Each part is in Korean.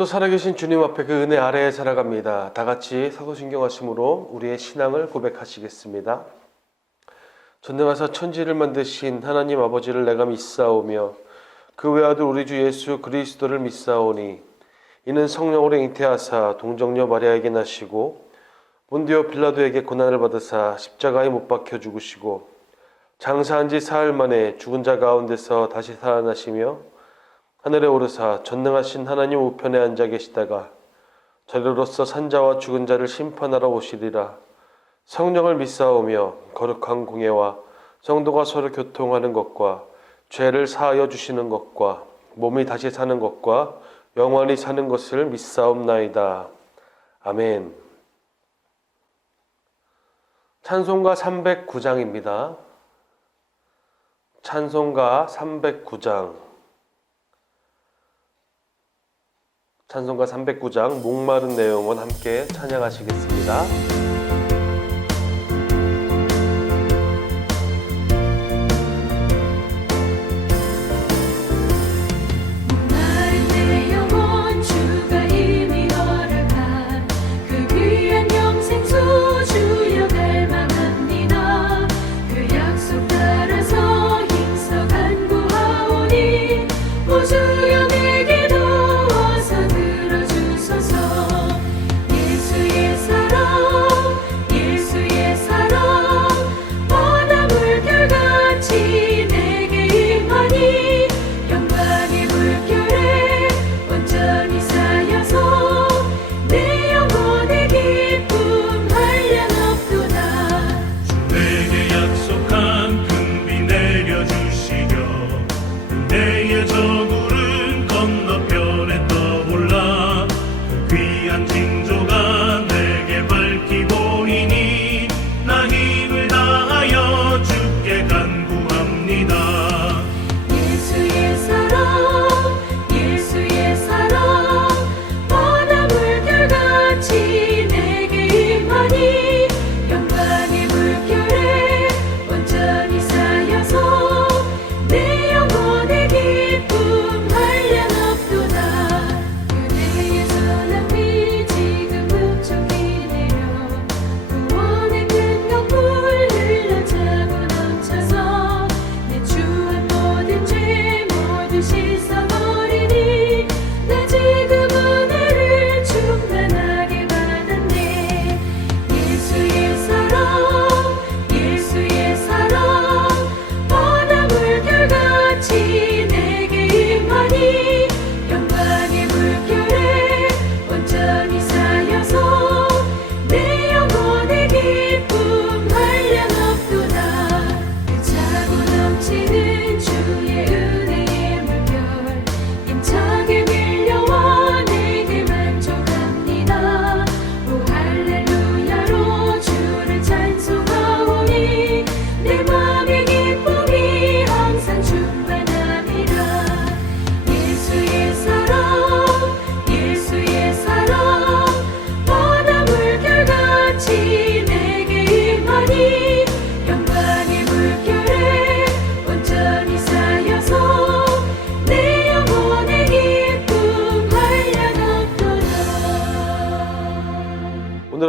오늘도 살아계신 주님 앞에 그 은혜 아래에 살아갑니다. 다 같이 사도신경하심으로 우리의 신앙을 고백하시겠습니다. 전능하사 천지를 만드신 하나님 아버지를 내가 믿사오며 그 외아들 우리 주 예수 그리스도를 믿사오니 이는 성령으로 잉태하사 동정녀 마리아에게 나시고 본디오 빌라도에게 고난을 받으사 십자가에 못 박혀 죽으시고 장사한 지 사흘 만에 죽은 자 가운데서 다시 살아나시며 하늘에 오르사 전능하신 하나님 우편에 앉아 계시다가 저리로서 산자와 죽은 자를 심판하러 오시리라. 성령을 믿사오며 거룩한 공예와 성도가 서로 교통하는 것과 죄를 사하여 주시는 것과 몸이 다시 사는 것과 영원히 사는 것을 믿사옵나이다. 아멘. 찬송가 309장입니다. 찬송가 309장. 찬송가 309장 목마른 내 영혼 함께 찬양하시겠습니다.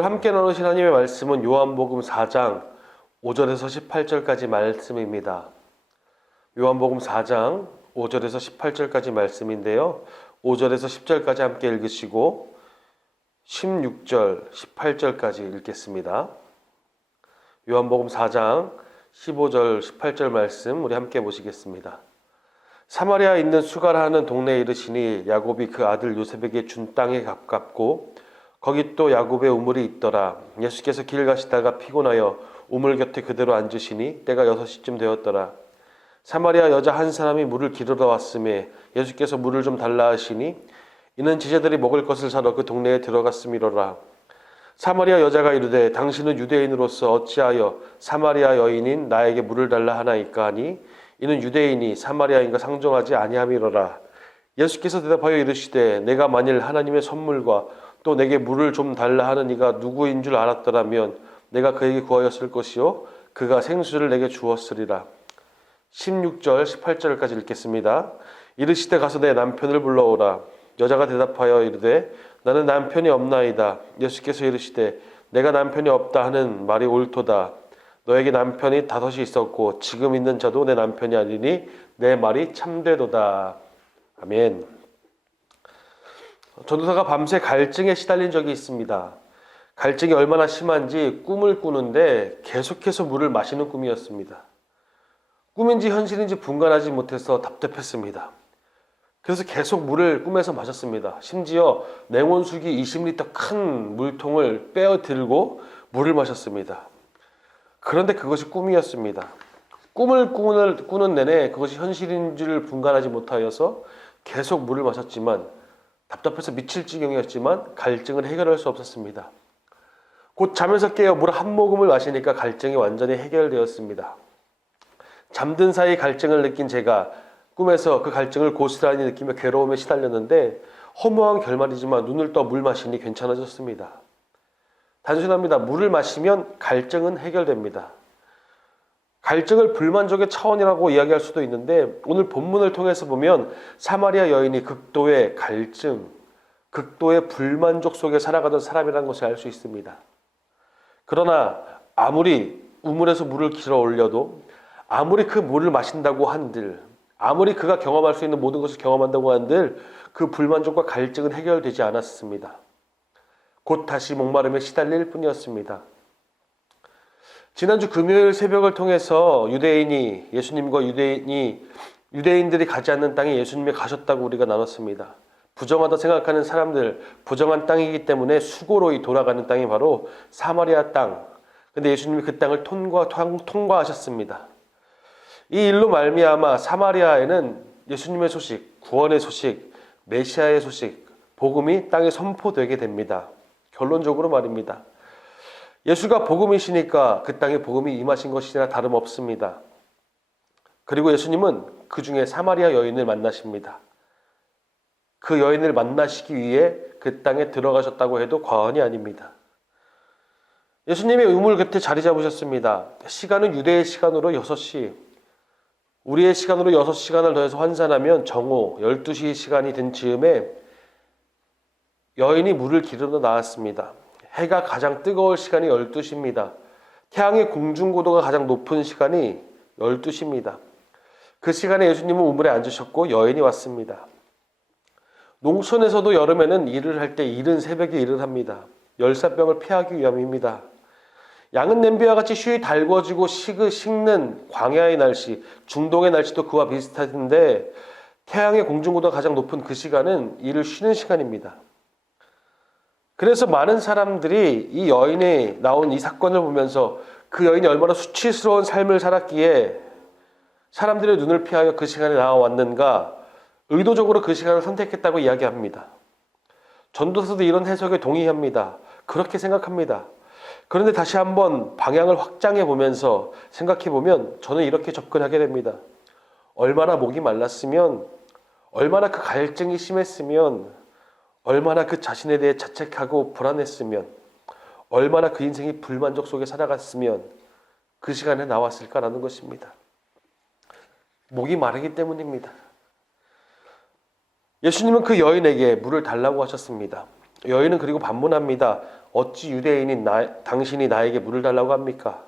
오늘 함께 나누신 하나님의 말씀은 요한복음 4장 5절에서 18절까지 말씀입니다. 요한복음 4장 5절에서 18절까지 말씀인데요. 5절에서 10절까지 함께 읽으시고 16절, 18절까지 읽겠습니다. 요한복음 4장 15절, 18절 말씀 우리 함께 보시겠습니다. 사마리아에 있는 수가라 하는 동네에 이르시니 야곱이 그 아들 요셉에게 준 땅에 가깝고 거기 또 야곱의 우물이 있더라. 예수께서 길 가시다가 피곤하여 우물 곁에 그대로 앉으시니 때가 6시쯤 되었더라. 사마리아 여자 한 사람이 물을 기르러 왔음에 예수께서 물을 좀 달라 하시니 이는 제자들이 먹을 것을 사러 그 동네에 들어갔음이로라. 사마리아 여자가 이르되 당신은 유대인으로서 어찌하여 사마리아 여인인 나에게 물을 달라 하나이까 하니 이는 유대인이 사마리아인과 상종하지 아니함이로라. 예수께서 대답하여 이르시되 내가 만일 하나님의 선물과 또 내게 물을 좀 달라 하는 이가 누구인 줄 알았더라면 내가 그에게 구하였을 것이요 그가 생수를 내게 주었으리라. 16절 18절까지 읽겠습니다. 이르시되 가서 내 남편을 불러오라. 여자가 대답하여 이르되 나는 남편이 없나이다. 예수께서 이르시되 내가 남편이 없다 하는 말이 옳도다. 너에게 남편이 5이 있었고 지금 있는 자도 내 남편이 아니니 내 말이 참되도다. 아멘. 전도사가 밤새 갈증에 시달린 적이 있습니다. 갈증이 얼마나 심한지 꿈을 꾸는데 계속해서 물을 마시는 꿈이었습니다. 꿈인지 현실인지 분간하지 못해서 답답했습니다. 그래서 계속 물을 꿈에서 마셨습니다. 심지어 냉온수기 20리터 큰 물통을 빼어 들고 물을 마셨습니다. 그런데 그것이 꿈이었습니다. 꿈을 꾸는 내내 그것이 현실인 줄 분간하지 못하여서 계속 물을 마셨지만 답답해서 미칠 지경이었지만 갈증을 해결할 수 없었습니다. 곧 잠에서 깨어 물 한 모금을 마시니까 갈증이 완전히 해결되었습니다. 잠든 사이 갈증을 느낀 제가 꿈에서 그 갈증을 고스란히 느끼며 괴로움에 시달렸는데 허무한 결말이지만 눈을 떠 물 마시니 괜찮아졌습니다. 단순합니다. 물을 마시면 갈증은 해결됩니다. 갈증을 불만족의 차원이라고 이야기할 수도 있는데 오늘 본문을 통해서 보면 사마리아 여인이 극도의 갈증, 극도의 불만족 속에 살아가던 사람이라는 것을 알 수 있습니다. 그러나 아무리 우물에서 물을 길어 올려도 아무리 그 물을 마신다고 한들 아무리 그가 경험할 수 있는 모든 것을 경험한다고 한들 그 불만족과 갈증은 해결되지 않았습니다. 곧 다시 목마름에 시달릴 뿐이었습니다. 지난주 금요일 새벽을 통해서 예수님과 유대인들이 가지 않는 땅에 예수님이 가셨다고 우리가 나눴습니다. 부정하다 생각하는 사람들, 부정한 땅이기 때문에 수고로이 돌아가는 땅이 바로 사마리아 땅. 근데 예수님이 그 땅을 통과하셨습니다. 이 일로 말미암아 사마리아에는 예수님의 소식, 구원의 소식, 메시아의 소식, 복음이 땅에 선포되게 됩니다. 결론적으로 말입니다. 예수가 복음이시니까 그 땅에 복음이 임하신 것이나 다름없습니다. 그리고 예수님은 그 중에 사마리아 여인을 만나십니다. 그 여인을 만나시기 위해 그 땅에 들어가셨다고 해도 과언이 아닙니다. 예수님이 우물 곁에 자리 잡으셨습니다. 시간은 유대의 시간으로 6시, 우리의 시간으로 6시간을 더해서 환산하면 정오 12시 시간이 된 즈음에 여인이 물을 기르러 나왔습니다. 해가 가장 뜨거울 시간이 12시입니다. 태양의 공중고도가 가장 높은 시간이 12시입니다. 그 시간에 예수님은 우물에 앉으셨고 여인이 왔습니다. 농촌에서도 여름에는 일을 할 때 이른 새벽에 일을 합니다. 열사병을 피하기 위함입니다. 양은 냄비와 같이 쉬이 달궈지고 식는 광야의 날씨, 중동의 날씨도 그와 비슷한데 태양의 공중고도가 가장 높은 그 시간은 일을 쉬는 시간입니다. 그래서 많은 사람들이 이 여인이 나온 이 사건을 보면서 그 여인이 얼마나 수치스러운 삶을 살았기에 사람들의 눈을 피하여 그 시간에 나와왔는가 의도적으로 그 시간을 선택했다고 이야기합니다. 전도서도 이런 해석에 동의합니다. 그렇게 생각합니다. 그런데 다시 한번 방향을 확장해 보면서 생각해 보면 저는 이렇게 접근하게 됩니다. 얼마나 목이 말랐으면, 얼마나 그 갈증이 심했으면, 얼마나 그 자신에 대해 자책하고 불안했으면, 얼마나 그 인생이 불만족 속에 살아갔으면 그 시간에 나왔을까라는 것입니다. 목이 마르기 때문입니다. 예수님은 그 여인에게 물을 달라고 하셨습니다. 여인은 그리고 반문합니다. 어찌 유대인인 당신이 나에게 물을 달라고 합니까?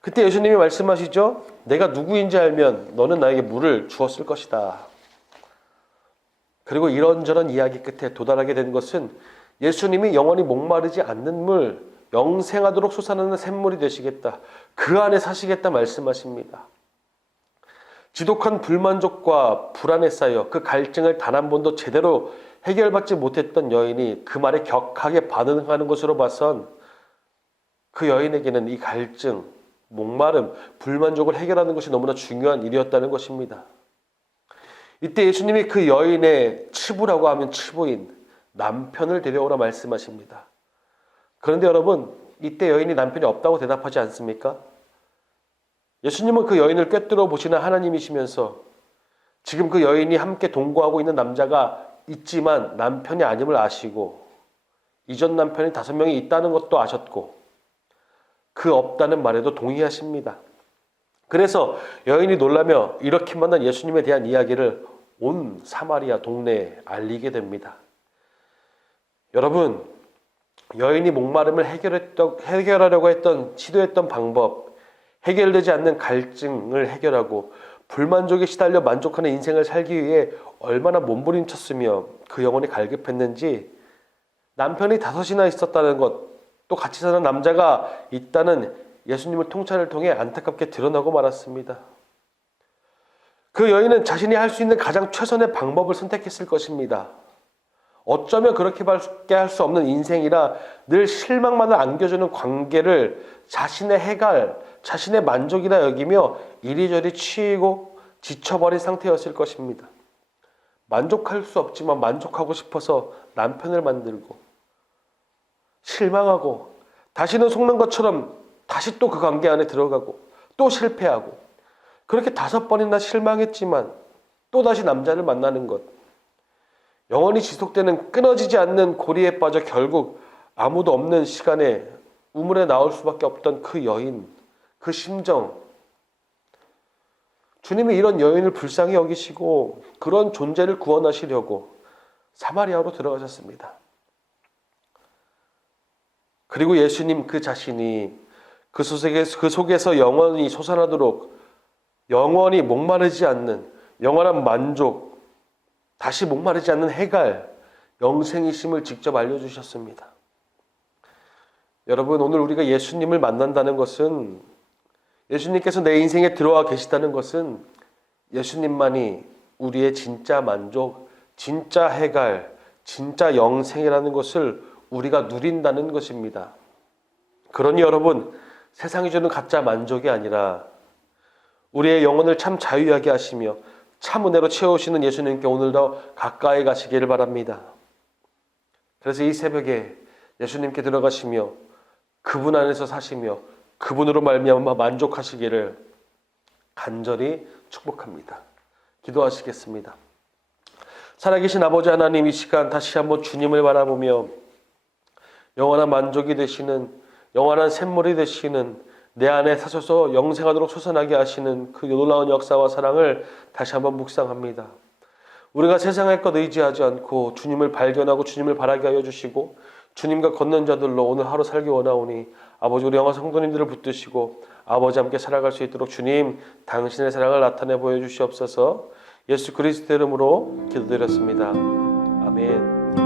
그때 예수님이 말씀하시죠. 내가 누구인지 알면 너는 나에게 물을 주었을 것이다. 그리고 이런저런 이야기 끝에 도달하게 된 것은 예수님이 영원히 목마르지 않는 물, 영생하도록 솟아나는 샘물이 되시겠다. 그 안에 사시겠다 말씀하십니다. 지독한 불만족과 불안에 쌓여 그 갈증을 단 한 번도 제대로 해결받지 못했던 여인이 그 말에 격하게 반응하는 것으로 봐선 그 여인에게는 이 갈증, 목마름, 불만족을 해결하는 것이 너무나 중요한 일이었다는 것입니다. 이때 예수님이 그 여인의 치부라고 하면 치부인 남편을 데려오라 말씀하십니다. 그런데 여러분, 이때 여인이 남편이 없다고 대답하지 않습니까? 예수님은 그 여인을 꿰뚫어 보시는 하나님이시면서 지금 그 여인이 함께 동거하고 있는 남자가 있지만 남편이 아님을 아시고 이전 남편이 5명이 있다는 것도 아셨고 그 없다는 말에도 동의하십니다. 그래서 여인이 놀라며 이렇게 만난 예수님에 대한 이야기를 온 사마리아 동네에 알리게 됩니다. 여러분, 여인이 목마름을 해결하려고 시도했던 방법, 해결되지 않는 갈증을 해결하고 불만족에 시달려 만족하는 인생을 살기 위해 얼마나 몸부림쳤으며 그 영혼이 갈급했는지 남편이 5이나 있었다는 것, 또 같이 사는 남자가 있다는 예수님의 통찰을 통해 안타깝게 드러나고 말았습니다. 그 여인은 자신이 할 수 있는 가장 최선의 방법을 선택했을 것입니다. 어쩌면 그렇게밖에 할 수 없는 인생이라 늘 실망만을 안겨주는 관계를 자신의 해갈, 자신의 만족이라 여기며 이리저리 치이고 지쳐버린 상태였을 것입니다. 만족할 수 없지만 만족하고 싶어서 남편을 만들고 실망하고 다시는 속는 것처럼 다시 또 그 관계 안에 들어가고 또 실패하고 그렇게 5번이나 실망했지만 또다시 남자를 만나는 것. 영원히 지속되는 끊어지지 않는 고리에 빠져 결국 아무도 없는 시간에 우물에 나올 수밖에 없던 그 여인, 그 심정. 주님이 이런 여인을 불쌍히 여기시고 그런 존재를 구원하시려고 사마리아로 들어가셨습니다. 그리고 예수님 그 자신이 그 속에서 영원히 솟아나도록 영원히 목마르지 않는 영원한 만족, 다시 목마르지 않는 해갈, 영생이심을 직접 알려주셨습니다. 여러분, 오늘 우리가 예수님을 만난다는 것은, 예수님께서 내 인생에 들어와 계시다는 것은 예수님만이 우리의 진짜 만족, 진짜 해갈, 진짜 영생이라는 것을 우리가 누린다는 것입니다. 그러니 여러분, 세상이 주는 가짜 만족이 아니라 우리의 영혼을 참 자유하게 하시며 참 은혜로 채우시는 예수님께 오늘도 가까이 가시기를 바랍니다. 그래서 이 새벽에 예수님께 들어가시며 그분 안에서 사시며 그분으로 말미암아 만족하시기를 간절히 축복합니다. 기도하시겠습니다. 살아계신 아버지 하나님, 이 시간 다시 한번 주님을 바라보며 영원한 만족이 되시는, 영원한 샘물이 되시는, 내 안에 사셔서 영생하도록 솟아나게 하시는 그 놀라운 역사와 사랑을 다시 한번 묵상합니다. 우리가 세상의 것 의지하지 않고 주님을 발견하고 주님을 바라게 하여 주시고 주님과 걷는 자들로 오늘 하루 살기 원하오니 아버지, 우리 영화 성도님들을 붙드시고 아버지 함께 살아갈 수 있도록 주님 당신의 사랑을 나타내 보여주시옵소서. 예수 그리스도의 이름으로 기도드렸습니다. 아멘.